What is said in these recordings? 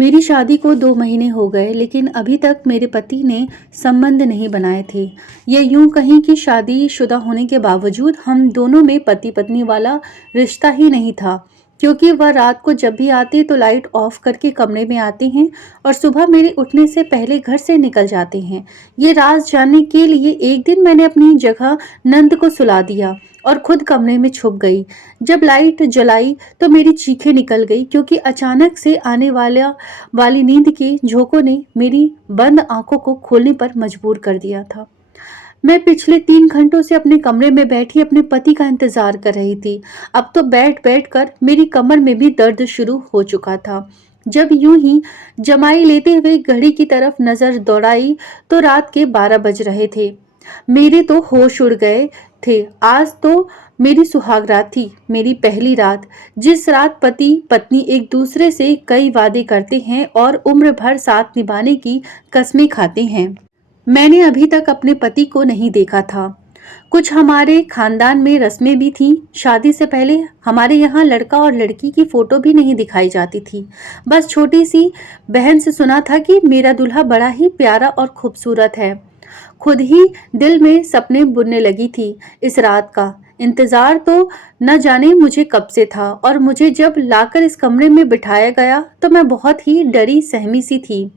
मेरी शादी को 2 महीने हो गए, लेकिन अभी तक मेरे पति ने संबंध नहीं बनाए थे। ये यूँ कहें कि शादीशुदा होने के बावजूद हम दोनों में पति-पत्नी वाला रिश्ता ही नहीं था, क्योंकि वह रात को जब भी आते तो लाइट ऑफ करके कमरे में आते हैं और सुबह मेरे उठने से पहले घर से निकल जाते हैं। ये राज जानने के लिए एक दिन मैंने अपनी जगह नंद को सुला दिया और खुद कमरे में छुप गई। जब लाइट जलाई तो मेरी चीखें निकल गई, क्योंकि अचानक से आने वाली नींद के झोंकों ने मेरी बंद आंखों को खोलने पर मजबूर कर दिया था। मैं पिछले 3 घंटों से अपने कमरे में बैठी अपने पति का इंतजार कर रही थी। अब तो बैठ कर मेरी कमर में भी दर्द शुरू हो चुका था। जब यूं ही जमाई लेते हुए घड़ी की तरफ नजर दौड़ाई तो रात के 12 बज रहे थे। मेरे तो होश उड़ गए थे। आज तो मेरी सुहागरात थी, मेरी पहली रात, जिस रात पति पत्नी एक दूसरे से कई वादे करते हैं और उम्र भर साथ निभाने की कस्में खाते हैं। मैंने अभी तक अपने पति को नहीं देखा था। कुछ हमारे खानदान में रस्में भी थीं। शादी से पहले हमारे यहाँ लड़का और लड़की की फोटो भी नहीं दिखाई जाती थी। बस छोटी सी बहन से सुना था कि मेरा दूल्हा बड़ा ही प्यारा और खूबसूरत है। खुद ही दिल में सपने बुनने लगी थी। इस रात का इंतजार तो न जाने मुझे कब से था, और मुझे जब लाकर इस कमरे में बिठाया गया तो मैं बहुत ही डरी सहमी सी थी।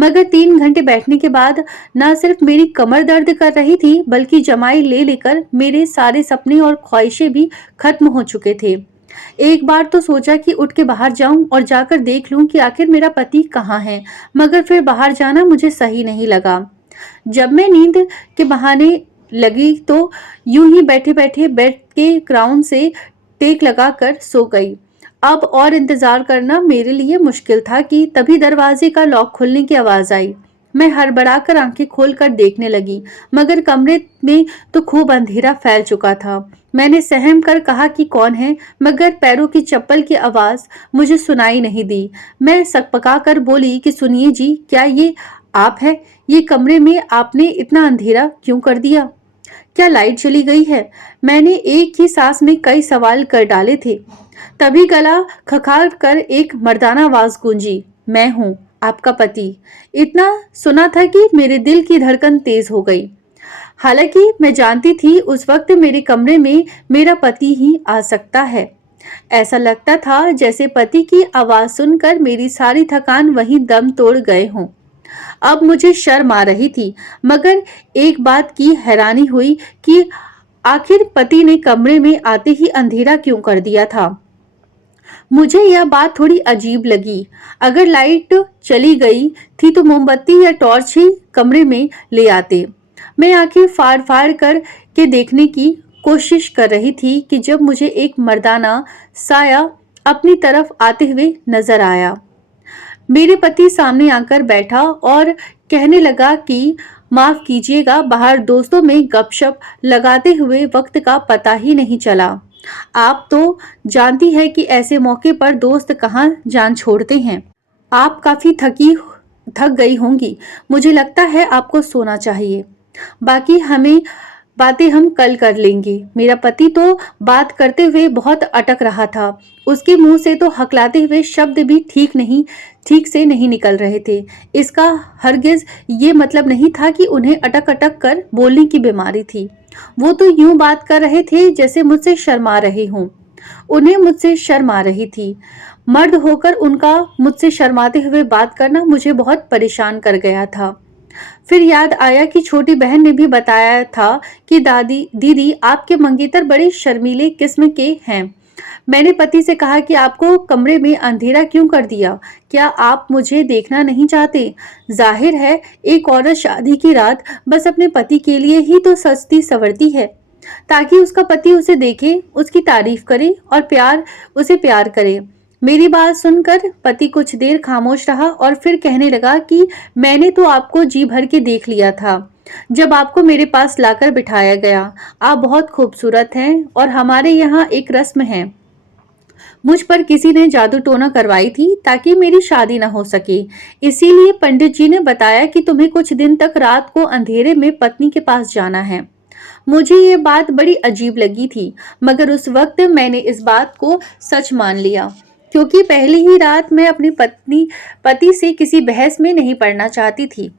मगर 3 घंटे बैठने के बाद न सिर्फ मेरी कमर दर्द कर रही थी, बल्कि जमाई ले लेकर मेरे सारे सपने और ख्वाहिशें भी खत्म हो चुके थे। एक बार तो सोचा कि उठ के बाहर जाऊं और जाकर देख लूं कि आखिर मेरा पति कहाँ है, मगर फिर बाहर जाना मुझे सही नहीं लगा। जब मैं नींद के बहाने लगी तो यूं ही बैठे बैठे बेड के क्राउन से टेक लगाकर सो गई। अब और इंतजार करना मेरे लिए मुश्किल था कि तभी दरवाजे का लॉक खुलने की आवाज आई। मैं हड़बड़ाकर आंखें खोलकर देखने लगी, मगर कमरे में तो खूब अंधेरा फैल चुका था। मैंने सहम कर कहा कि कौन है, मगर पैरों की चप्पल की आवाज मुझे सुनाई नहीं दी। मैं सकपका कर बोली कि सुनिए जी, क्या ये आप है? ये कमरे में आपने इतना अंधेरा क्यों कर दिया? क्या लाइट चली गई है? मैंने एक ही सांस में कई सवाल कर डाले थे। तभी गला खखार कर एक मर्दाना आवाज गूंजी, मैं हूं, आपका पति। इतना सुना था कि मेरे दिल की धड़कन तेज हो गई। हालांकि मैं जानती थी उस वक्त मेरे कमरे में मेरा पति ही आ सकता है। ऐसा लगता था जैसे पति की आवाज सुनकर मेरी सारी थकान वहीं दम तोड़ गए हों। अब मुझे शर्म आ रही थी, मगर एक बात की हैरानी हुई कि आखिर पति ने कमरे में आते ही अंधेरा क्यों कर दिया था। मुझे यह बात थोड़ी अजीब लगी। अगर लाइट चली गई थी तो मोमबत्ती या टॉर्च ही कमरे में ले आते। मैं आंखें फाड़ फाड़ कर के देखने की कोशिश कर रही थी कि जब मुझे एक मर्दाना साया अपनी तरफ आते हुए नजर आया। मेरे पति सामने आकर बैठा और कहने लगा कि माफ कीजिएगा, बाहर दोस्तों में गपशप लगाते हुए वक्त का पता ही नहीं चला। आप तो जानती है कि ऐसे मौके पर दोस्त कहाँ जान छोड़ते हैं। आप काफी थक गई होंगी। मुझे लगता है आपको सोना चाहिए। बाकी बातें हम कल कर लेंगे। मेरा पति तो बात करते हुए बहुत अटक रहा था। उसके मुंह से तो हकलाते हुए शब्द भी ठीक से नहीं निकल रहे थे। इसका हरगिज ये मतलब नहीं था कि उन्हें अटक अटक कर बोलने की बीमारी थी। वो तो यूं बात कर रहे थे जैसे मुझसे शर्मा रहे हों। उन्हें मुझसे शर्म आ रही थी। मर्द होकर उनका मुझसे शर्माते हुए बात करना मुझे बहुत परेशान कर गया था। फिर याद आया कि छोटी बहन ने भी बताया था कि दीदी आपके मंगेतर बड़े शर्मीले किस्म के हैं। मैंने पति से कहा कि आपको कमरे में अंधेरा क्यों कर दिया? क्या आप मुझे देखना नहीं चाहते? जाहिर है एक औरत शादी की रात बस अपने पति के लिए ही तो सजती संवरती है, ताकि उसका पति उसे देखे, उसकी तारीफ करे और उसे प्यार करे। मेरी बात सुनकर पति कुछ देर खामोश रहा और फिर कहने लगा कि मैंने तो आपको जी भर के देख लिया था जब आपको मेरे पास लाकर बिठाया गया। आप बहुत खूबसूरत हैं और हमारे यहाँ एक रस्म है। मुझ पर किसी ने जादू टोना करवाई थी ताकि मेरी शादी न हो सके। इसीलिए पंडित जी ने बताया कि तुम्हें कुछ दिन तक रात को अंधेरे में पत्नी के पास जाना है। मुझे ये बात बड़ी अजीब लगी थी, मगर उस वक्त मैंने इस बात को सच मान लिया। क्योंकि पहली ही रात मैं अपनी पति से किसी बहस में नहीं पड़ना चाहती थी।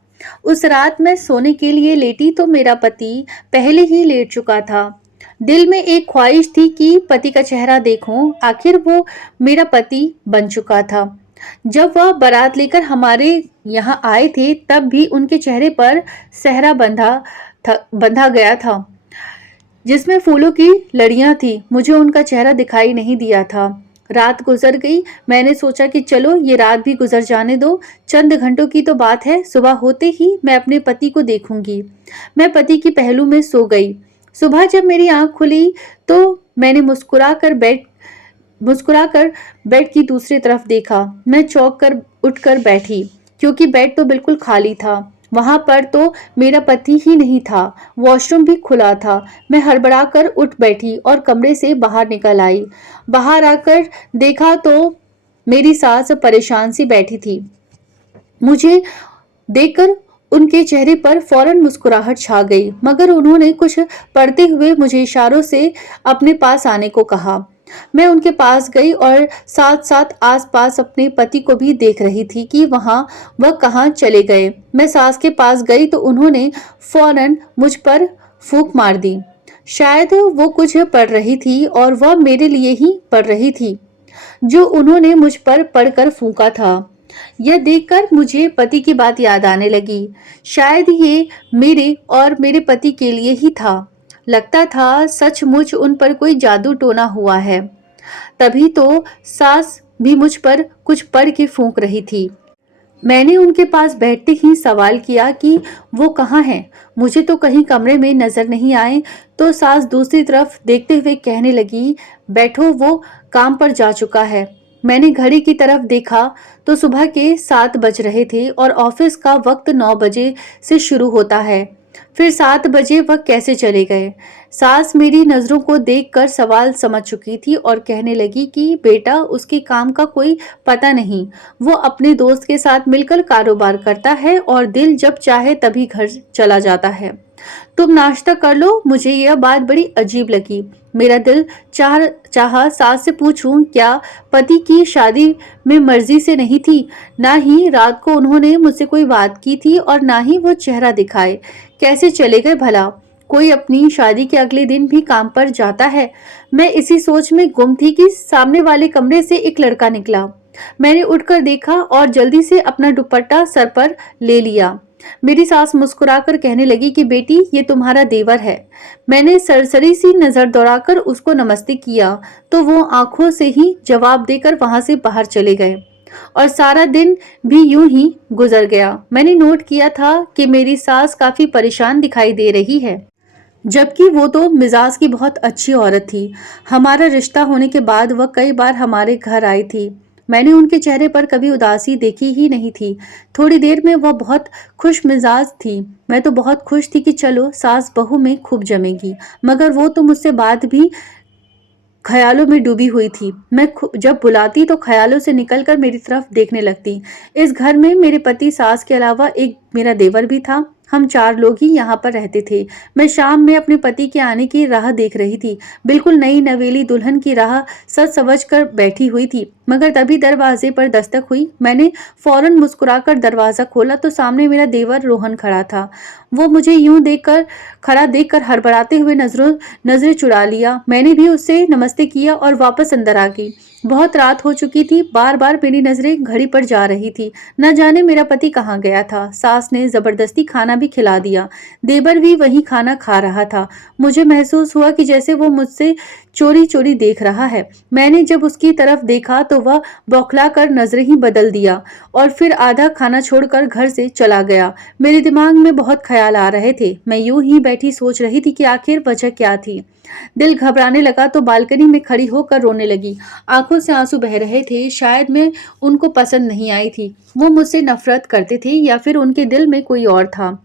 उस रात मैं सोने के लिए लेटी तो मेरा पति पहले ही लेट चुका था। दिल में एक ख्वाहिश थी कि पति का चेहरा देखूं, आखिर वो मेरा पति बन चुका था। जब वह बारात लेकर हमारे यहाँ आए थे तब भी उनके चेहरे पर सेहरा बंधा गया था, जिसमें फूलों की लड़ियां थी। मुझे उनका चेहरा दिखाई नहीं दिया था। रात गुजर गई। मैंने सोचा कि चलो ये रात भी गुजर जाने दो, चंद घंटों की तो बात है, सुबह होते ही मैं अपने पति को देखूंगी। मैं पति की पहलू में सो गई। सुबह जब मेरी आंख खुली तो मैंने मुस्कुराकर बेड की दूसरी तरफ देखा। मैं चौंक कर उठकर बैठी, क्योंकि बेड तो बिल्कुल खाली था। वहां पर तो मेरा पति ही नहीं था। वॉशरूम भी खुला था। मैं हड़बड़ा कर उठ बैठी और कमरे से बाहर निकल आई। बाहर आकर देखा तो मेरी सास परेशान सी बैठी थी। मुझे देखकर उनके चेहरे पर फौरन मुस्कुराहट छा गई, मगर उन्होंने कुछ पढ़ते हुए मुझे इशारों से अपने पास आने को कहा। मैं उनके पास गई और साथ साथ आसपास अपने पति को भी देख रही थी कि वह कहाँ चले गए। मैं सास के पास गई तो उन्होंने फौरन मुझ पर फूंक मार दी। शायद वो कुछ पढ़ रही थी और वह मेरे लिए ही पढ़ रही थी, जो उन्होंने मुझ पर पढ़कर फूंका था। यह देखकर मुझे पति की बात याद आने लगी। शायद ये मेरे और मेरे पति के लिए ही था। लगता था सचमुच उन पर कोई जादू टोना हुआ है। तभी तो सास भी मुझ पर कुछ पढ़ के फूंक रही थी। मैंने उनके पास बैठते ही सवाल किया कि वो कहाँ हैं। मुझे तो कहीं कमरे में नजर नहीं आए। तो सास दूसरी तरफ देखते हुए कहने लगी, बैठो, वो काम पर जा चुका है। मैंने घड़ी की तरफ देखा तो सुबह के 7 बज रहे थे और ऑफिस का वक्त 9 बजे से शुरू होता है। फिर 7 बजे वह कैसे चले गए? सास मेरी नजरों को देखकर सवाल समझ चुकी थी और कहने लगी कि बेटा, उसके काम का कोई पता नहीं। वो अपने दोस्त के साथ मिलकर कारोबार करता है और दिल जब चाहे तभी घर चला जाता है। तुम नाश्ता कर लो। मुझे यह बात बड़ी अजीब लगी। मेरा दिल चाहा सास से पूछूं, क्या पति की शादी में मर्जी से नहीं थी? ना ही रात को उन्होंने मुझसे कोई बात की थी और ना ही वो चेहरा दिखाए। कैसे चले गए भला? कोई अपनी शादी के अगले दिन भी काम पर जाता है? मैं इसी सोच में गुम थी कि सामने वाले कमरे से एक लड़का निकला। मैंने उठकर देखा और जल्दी से अपना दुपट्टा सर पर ले लिया। मेरी सास मुस्कुराकर कहने लगी कि बेटी, ये तुम्हारा देवर है। मैंने सरसरी सी नजर दौड़ाकर उसको नमस्ते किया तो वो आंखों से ही जवाब देकर वहां से बाहर चले गए और सारा दिन भी यूं ही गुजर गया। मैंने नोट किया था कि मेरी सास काफी परेशान दिखाई दे रही है, जबकि वो तो मिजाज की बहुत अच्छी औरत थी। हमारा रिश्ता होने के बाद वह कई बार हमारे घर आई थी। मैंने उनके चेहरे पर कभी उदासी देखी ही नहीं थी। थोड़ी देर में वह बहुत खुश मिजाज थी। मैं तो बहुत खुश थी कि चलो सास बहू में खूब जमेगी, मगर वो तो मुझसे बात भी ख्यालों में डूबी हुई थी। मैं जब बुलाती तो ख्यालों से निकलकर मेरी तरफ देखने लगती। इस घर में मेरे पति, सास के अलावा एक मेरा देवर भी था। हम 4 लोग ही यहाँ पर रहते थे। मैं शाम में अपने पति के आने की राह देख रही थी। बिल्कुल नई नवेली दुल्हन की राह सच समझ कर बैठी हुई थी, मगर तभी दरवाजे पर दस्तक हुई। मैंने फौरन मुस्कुराकर दरवाजा खोला तो सामने मेरा देवर रोहन खड़ा था। वो मुझे यूं खड़ा देखकर हड़बड़ाते हुए नजरें चुरा लिया। मैंने भी उससे नमस्ते किया और वापस अंदर आ गई। बहुत रात हो चुकी थी। बार बार मेरी नजरें घड़ी पर जा रही थी। न जाने मेरा पति कहाँ गया था। सास ने जबरदस्ती खाना भी खिला दिया। देवर भी वही खाना खा रहा था। मुझे महसूस हुआ कि जैसे वो मुझसे चोरी चोरी देख रहा है। मैंने जब उसकी तरफ देखा तो वह बौखला कर नजरें ही बदल दिया और फिर आधा खाना छोड़कर घर से चला गया। मेरे दिमाग में बहुत ख्याल आ रहे थे। मैं यूं ही बैठी सोच रही थी कि आखिर वजह क्या थी। दिल घबराने लगा तो बालकनी में खड़ी होकर रोने लगी। आंखों से आंसू बह रहे थे। शायद मैं उनको पसंद नहीं आई थी। वो मुझसे नफरत करते थे या फिर उनके दिल में कोई और था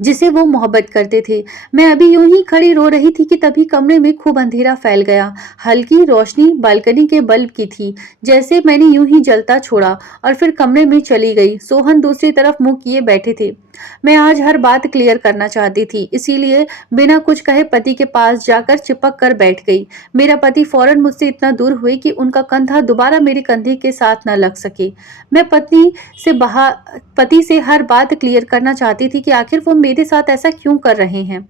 जिसे वो मोहब्बत करते थे। मैं अभी यूं ही खड़ी रो रही थी कि तभी कमरे में खूब अंधेरा फैल गया। हल्की रोशनी बालकनी के बल्ब की थी। जैसे मैंने यूं ही जलता छोड़ा और फिर कमरे में चली गई। सोहन दूसरी तरफ मुंह किए बैठे थे। मैं आज हर बात क्लियर करना चाहती थी, इसीलिए बिना कुछ कहे पति के पास जाकर चिपक कर बैठ गई। मेरा पति फौरन मुझसे इतना दूर हुए कि उनका कंधा दोबारा मेरे कंधे के साथ न लग सके। मैं पति से हर बात क्लियर करना चाहती थी कि आखिर वो मेरे साथ ऐसा क्यों कर रहे हैं।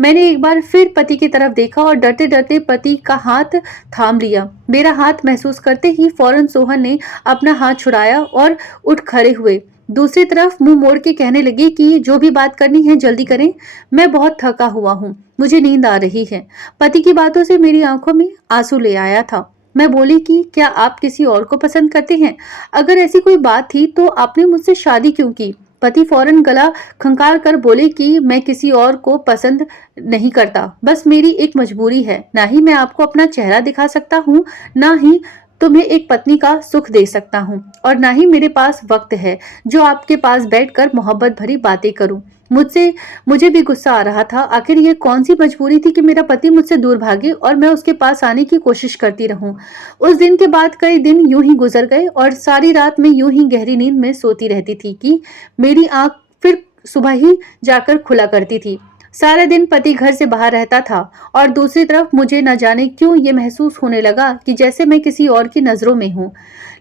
मैंने एक बार फिर पति की तरफ देखा और डरते डरते पति का हाथ थाम लिया। मेरा हाथ महसूस करते ही फौरन सोहन ने अपना हाथ छुड़ाया और उठ खड़े हुए। दूसरी तरफ मुंह मोड़ के कहने लगे कि जो भी बात करनी है जल्दी करें, मैं बहुत थका हुआ हूँ, मुझे नींद आ रही है। पति की बातों से मेरी आंखों में आंसू ले आया था। मैं बोली कि क्या आप किसी और को पसंद करते हैं? अगर ऐसी कोई बात थी तो आपने मुझसे शादी क्यों की? पति फौरन गला खंगाल कर बोले कि मैं किसी और को पसंद नहीं करता, बस मेरी एक मजबूरी है। ना ही मैं आपको अपना चेहरा दिखा सकता हूँ, ना ही तुम्हें एक पत्नी का सुख दे सकता हूँ, और ना ही मेरे पास वक्त है जो आपके पास बैठकर मोहब्बत भरी बातें करूं। मुझे भी गुस्सा आ रहा था। आखिर ये कौन सी मजबूरी थी कि मेरा पति मुझसे दूर भागे और मैं उसके पास आने की कोशिश करती रहूं। उस दिन के बाद कई दिन यूं ही गुजर गए और सारी रात में यूं ही गहरी नींद में सोती रहती थी कि मेरी आंख फिर सुबह ही जाकर खुला करती थी। सारा दिन पति घर से बाहर रहता था और दूसरी तरफ मुझे न जाने क्यों ये महसूस होने लगा कि जैसे मैं किसी और की नजरों में हूँ।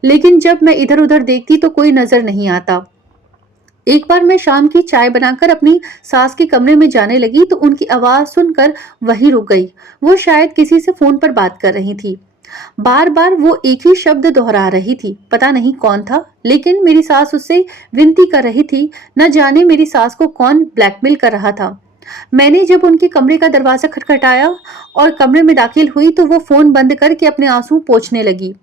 लेकिन जब मैं इधर उधर देखती तो कोई नजर नहीं आता। एक बार मैं शाम की चाय बनाकर अपनी सास के कमरे में जाने लगी तो उनकी आवाज सुनकर वहीं रुक गई। वो शायद किसी से फोन पर बात कर रही थी। बार बार वो एक ही शब्द दोहरा रही थी। पता नहीं कौन था, लेकिन मेरी सास उससे विनती कर रही थी। न जाने मेरी सास को कौन ब्लैकमेल कर रहा था। मैंने जब उनके कमरे का दरवाजा खटखटाया और कमरे में दाखिल हुई तो वो फोन बंद करके अपने आंसू पोंछने लगी।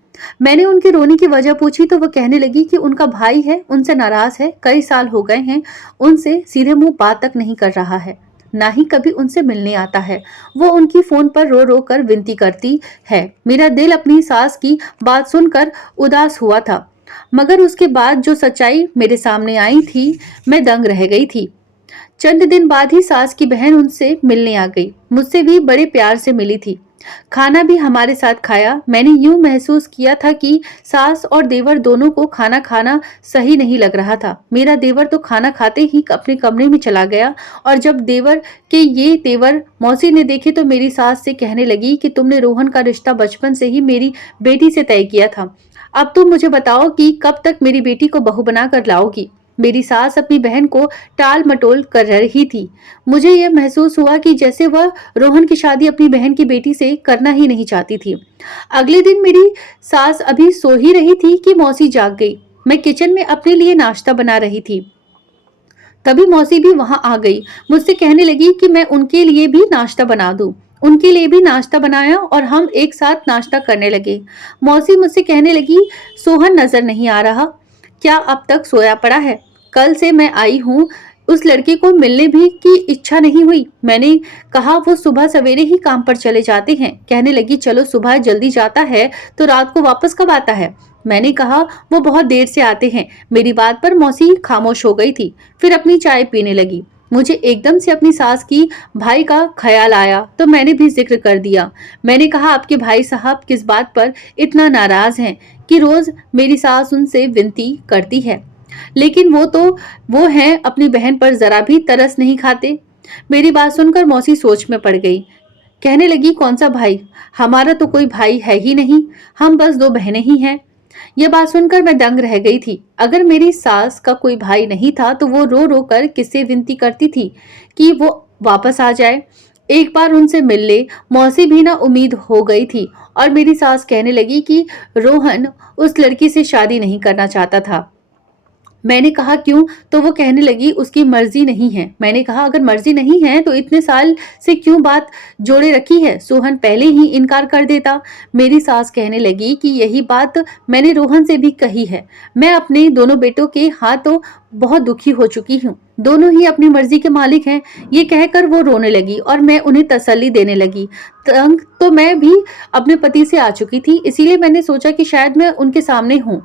मैंने उनके रोने की वजह पूछी तो वो कहने लगी कि उनका भाई है, उनसे नाराज है, कई साल हो गए हैं उनसे सीधे मुंह बात तक नहीं कर रहा है, ना ही कभी उनसे मिलने आता है। वो उनकी फोन पर रो रो कर विनती करती है। मेरा दिल अपनी सास की बात सुनकर उदास हुआ था, मगर उसके बाद जो सच्चाई मेरे सामने आई थी, मैं दंग रह गई थी। चंद दिन बाद ही सास की बहन उनसे मिलने आ गई। मुझसे भी बड़े प्यार से मिली थी। खाना भी हमारे साथ खाया। मैंने यूं महसूस किया था कि सास और देवर दोनों को खाना खाना सही नहीं लग रहा था। मेरा देवर तो खाना खाते ही अपने कमरे में चला गया और जब देवर के ये तेवर मौसी ने देखे तो मेरी सास से कहने लगी कि तुमने रोहन का रिश्ता बचपन से ही मेरी बेटी से तय किया था। अब तुम मुझे बताओ कि कब तक मेरी बेटी को बहू बनाकर लाओगी। मेरी सास अपनी बहन को टाल मटोल कर रही थी। मुझे यह महसूस हुआ कि जैसे वह रोहन की शादी अपनी बहन की बेटी से करना ही नहीं चाहती थी। अगले दिन मेरी सास अभी सो ही रही थी कि मौसी जाग गई। मैं किचन में अपने लिए नाश्ता बना रही थी, तभी मौसी भी वहां आ गई। मुझसे कहने लगी कि मैं उनके लिए भी नाश्ता बना दूं। उनके लिए भी नाश्ता बनाया और हम एक साथ नाश्ता करने लगे। मौसी मुझसे कहने लगी, सोहन नजर नहीं आ रहा, क्या अब तक सोया पड़ा है? कल से मैं आई हूँ, उस लड़के को मिलने भी की इच्छा नहीं हुई। मैंने कहा वो सुबह सवेरे ही काम पर चले जाते हैं। कहने लगी चलो सुबह जल्दी जाता है तो रात को वापस कब आता है? मैंने कहा वो बहुत देर से आते हैं। मेरी बात पर मौसी खामोश हो गई थी, फिर अपनी चाय पीने लगी। मुझे एकदम से अपनी सास की भाई का ख्याल आया तो मैंने भी जिक्र कर दिया। मैंने कहा आपके भाई साहब किस बात पर इतना नाराज हैं कि रोज मेरी सास उनसे विनती करती है, लेकिन वो हैं अपनी बहन पर जरा भी तरस नहीं खाते। मेरी बात सुनकर मौसी सोच में पड़ गई। कहने लगी कौन सा भाई? हमारा तो कोई भाई है ही नहीं, हम बस दो बहनें ही हैं। यह बात सुनकर मैं दंग रह गई थी। अगर मेरी सास का कोई भाई नहीं था तो वो रो रो कर किससे विनती करती थी कि वो वापस आ जाए, एक बार उनसे मिल ले। मौसी भी ना उम्मीद हो गई थी और मेरी सास कहने लगी कि रोहन उस लड़की से शादी नहीं करना चाहता था। मैंने कहा क्यों? तो वो कहने लगी उसकी मर्जी नहीं है। मैंने कहा अगर मर्जी नहीं है तो इतने साल से क्यों बात जोड़े रखी है? सोहन पहले ही इनकार कर देता। मेरी सास कहने लगी कि यही बात मैंने रोहन से भी कही है। मैं अपने दोनों बेटों के हाथों बहुत दुखी हो चुकी हूँ, दोनों ही अपनी मर्जी के मालिक हैं। ये कहकर वो रोने लगी और मैं उन्हें तसल्ली देने लगी। तंग तो मैं भी अपने पति से आ चुकी थी, इसीलिए मैंने सोचा कि शायद मैं उनके सामने हूँ।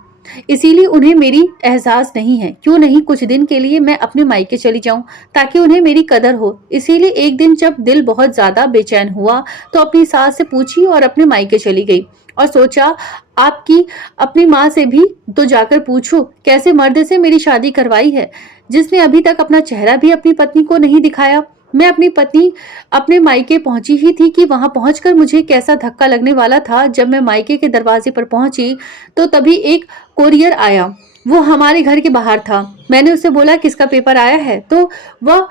इसीलिए उन्हें मेरी एहसास नहीं है। क्यों नहीं कुछ दिन के लिए मैं अपने मायके चली जाऊं ताकि उन्हें मेरी कदर हो। इसीलिए एक दिन जब दिल बहुत ज्यादा बेचैन हुआ तो अपनी सास से पूछी और अपने मायके चली गई और सोचा आपकी अपनी माँ से भी तो जाकर पूछो कैसे मर्द से मेरी शादी करवाई है जिसने अभी तक अपना चेहरा भी अपनी पत्नी को नहीं दिखाया। मैं अपनी पत्नी अपने मायके पहुंची ही थी कि वहां पहुंचकर मुझे कैसा धक्का लगने वाला था। जब मैं मायके के दरवाजे पर पहुंची तो तभी एक कोरियर आया। वो हमारे घर के बाहर था। मैंने उससे बोला किसका पेपर आया है तो वह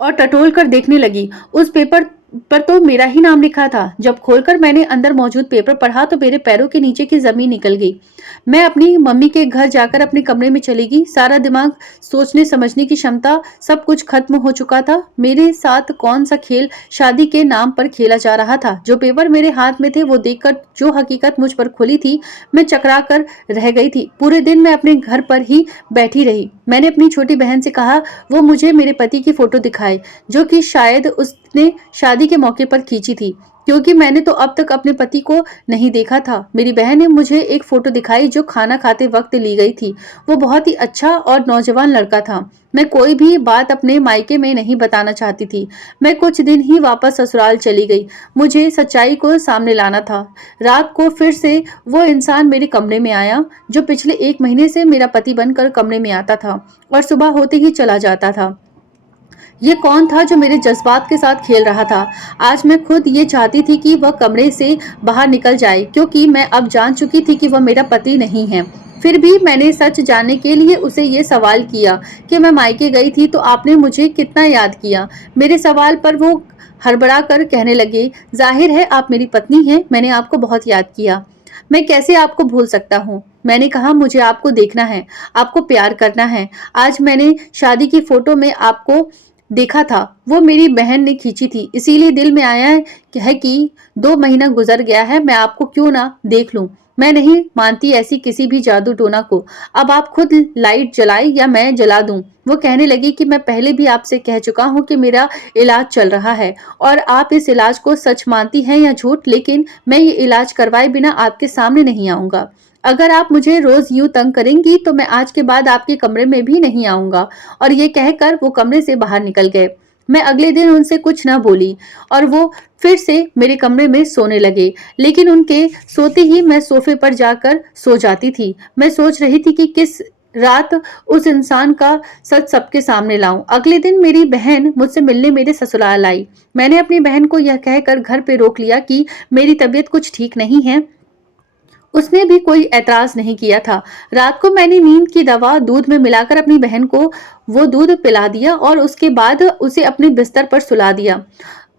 और टटोल कर देखने लगी। उस पेपर पर तो मेरा ही नाम लिखा था। जब खोलकर मैंने अंदर मौजूद पेपर पढ़ा तो मेरे पैरों के नीचे की जमीन निकल गई। मैं अपनी मम्मी के घर जाकर अपने कमरे में चली गई। सारा दिमाग, सोचने समझने की क्षमता, सब कुछ खत्म हो चुका था। मेरे साथ कौन सा खेल शादी के नाम पर खेला जा रहा था। जो पेपर मेरे हाथ में थे वो देखकर जो हकीकत मुझ पर खुली थी, मैं चकरा कर रह गई थी। पूरे दिन मैं अपने घर पर ही बैठी रही। मैंने अपनी छोटी बहन से कहा वो मुझे मेरे पति की फोटो दिखाए जो कि शायद उसने शादी के मौके पर खींची थी, क्योंकि मैंने तो अब तक अपने पति को नहीं देखा था। मेरी बहन ने मुझे एक फोटो दिखाई जो खाना खाते वक्त ली गई थी। वो बहुत ही अच्छा और नौजवान लड़का था। मैं कोई भी बात अपने मायके में नहीं बताना चाहती थी। मैं कुछ दिन ही वापस ससुराल चली गई। मुझे सच्चाई को सामने लाना था। रात को फिर से वो इंसान मेरे कमरे में आया जो पिछले 1 महीने से मेरा पति बनकर कमरे में आता था और सुबह होते ही चला जाता था। ये कौन था जो मेरे जज्बात के साथ खेल रहा था। आज मैं खुद ये चाहती थी कि वह कमरे से बाहर निकल जाए, क्योंकि मैं अब जान चुकी थी कि वह मेरा पति नहीं है। फिर भी मैंने सच जानने के लिए उसे ये सवाल किया कि मैं मायके गई थी तो आपने मुझे कितना याद किया। मेरे सवाल पर वो हड़बड़ा कर कहने लगे, जाहिर है आप मेरी पत्नी हैं, मैंने आपको बहुत याद किया। मैं कैसे आपको भूल सकता हूँ। मैंने कहा मुझे आपको देखना है, आपको प्यार करना है। आज मैंने शादी की फोटो में आपको देखा था। वो मेरी बहन ने खींची थी। इसीलिए दिल में आया है कि 2 महीना गुजर गया है, मैं आपको क्यों ना देख लूं। मैं नहीं मानती ऐसी किसी भी जादू टोना को। अब आप खुद लाइट जलाए या मैं जला दूं। वो कहने लगी कि मैं पहले भी आपसे कह चुका हूं कि मेरा इलाज चल रहा है और आप इस इलाज को सच मानती हैं या झूठ, लेकिन मैं ये इलाज करवाए बिना आपके सामने नहीं आऊंगा। अगर आप मुझे रोज यूं तंग करेंगी तो मैं आज के बाद आपके कमरे में भी नहीं आऊंगा। और ये कहकर वो कमरे से बाहर निकल गए। मैं अगले दिन उनसे कुछ न बोली और वो फिर से मेरे कमरे में सोने लगे। लेकिन उनके सोते ही मैं सोफे पर जाकर सो जाती थी। मैं सोच रही थी कि किस रात उस इंसान का सच सबके सामने लाऊं। अगले दिन मेरी बहन मुझसे मिलने मेरे ससुराल आई। मैंने अपनी बहन को यह कहकर घर पे रोक लिया कि मेरी तबीयत कुछ ठीक नहीं है। उसने भी कोई ऐतराज नहीं किया था। रात को मैंने नींद की दवा दूध में मिलाकर अपनी बहन को वो दूध पिला दिया और उसके बाद उसे अपने बिस्तर पर सुला दिया।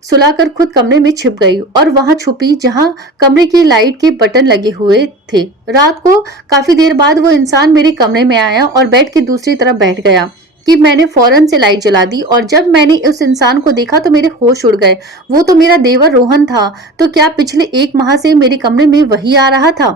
सुलाकर खुद कमरे में छिप गई और वहां छुपी जहां कमरे की लाइट के बटन लगे हुए थे। रात को काफी देर बाद वो इंसान मेरे कमरे में आया और बेड की दूसरी तरफ बैठ गया कि मैंने फौरन से लाइट जला दी और जब मैंने उस इंसान को देखा तो मेरे होश उड़ गए। वो तो मेरा देवर रोहन था। तो क्या पिछले 1 माह से मेरे कमरे में वही आ रहा था।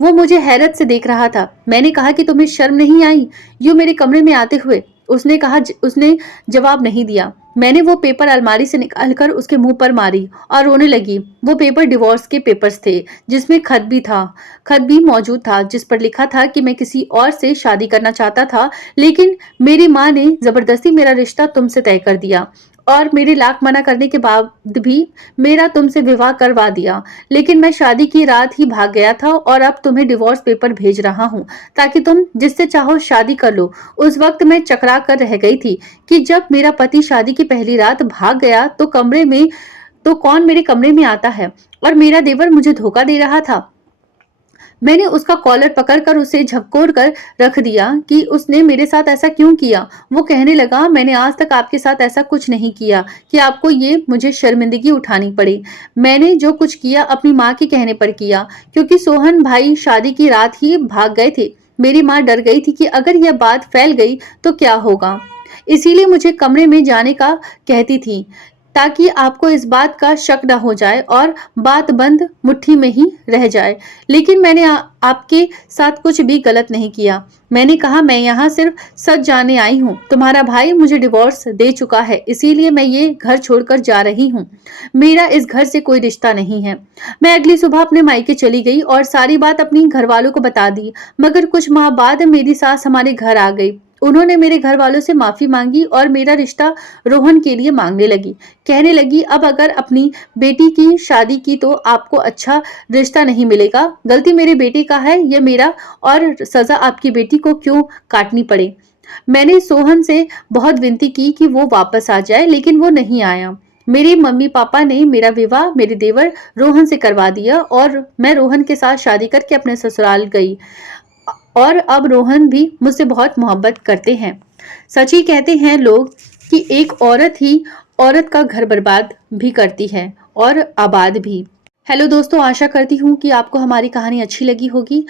वो मुझे हैरत से देख रहा था। मैंने कहा कि तुम्हें शर्म नहीं आई यूं मेरे कमरे में आते हुए। उसने जवाब नहीं दिया। मैंने वो पेपर अलमारी से निकालकर उसके मुंह पर मारी और रोने लगी। वो पेपर डिवोर्स के पेपर्स थे जिसमें खत भी मौजूद था जिस पर लिखा था कि मैं किसी और से शादी करना चाहता था, लेकिन मेरी माँ ने जबरदस्ती मेरा रिश्ता तुमसे तय कर दिया और मेरे लाख मना करने के बाद भी मेरा तुमसे विवाह करवा दिया। लेकिन मैं शादी की रात ही भाग गया था और अब तुम्हें डिवोर्स पेपर भेज रहा हूँ ताकि तुम जिससे चाहो शादी कर लो। उस वक्त मैं चकरा कर रह गई थी कि जब मेरा पति शादी की पहली रात भाग गया तो कौन मेरे कमरे में आता है और मेरा देवर मुझे धोखा दे रहा था। मैंने उसका कॉलर पकड़कर उसे झकझोर कर रख दिया कि उसने मेरे साथ ऐसा क्यों किया। वो कहने लगा, मैंने आज तक आपके साथ ऐसा कुछ नहीं किया कि आपको ये मुझे शर्मिंदगी उठानी पड़े। मैंने जो कुछ किया अपनी माँ के कहने पर किया, क्योंकि सोहन भाई शादी की रात ही भाग गए थे। मेरी माँ डर गई थी कि अगर यह बात फैल गई तो क्या होगा, इसीलिए मुझे कमरे में जाने का कहती थी। ताकि आपको इस बात का शक न हो जाए और बात बंद मुट्ठी में ही रह जाए। लेकिन मैंने आपके साथ कुछ भी गलत नहीं किया। मैंने कहा, मैं यहाँ सिर्फ सच जानने आई हूँ। तुम्हारा भाई मुझे डिवोर्स दे चुका है, इसीलिए मैं ये घर छोड़कर जा रही हूँ। मेरा इस घर से कोई रिश्ता नहीं है। मैं अगली सुबह अपने मायके चली गई और सारी बात अपनी घरवालों को बता दी। मगर कुछ माह बाद मेरी सास हमारे घर आ गई। उन्होंने मेरे घर वालों से माफी मांगी और मेरा रिश्ता रोहन के लिए मांगने लगी। कहने लगी, अब अगर अपनी बेटी की शादी की तो आपको अच्छा रिश्ता नहीं मिलेगा। गलती मेरे बेटे का है, ये मेरा, और सजा आपकी बेटी को क्यों काटनी पड़े। मैंने सोहन से बहुत विनती की कि वो वापस आ जाए, लेकिन वो नहीं आया। मेरे मम्मी पापा ने मेरा विवाह मेरे देवर रोहन से करवा दिया और मैं रोहन के साथ शादी करके अपने ससुराल गई। और अब रोहन भी मुझसे बहुत मोहब्बत करते हैं। सच ही कहते हैं लोग कि एक औरत ही औरत का घर बर्बाद भी करती है और आबाद भी। हेलो दोस्तों, आशा करती हूँ कि आपको हमारी कहानी अच्छी लगी होगी।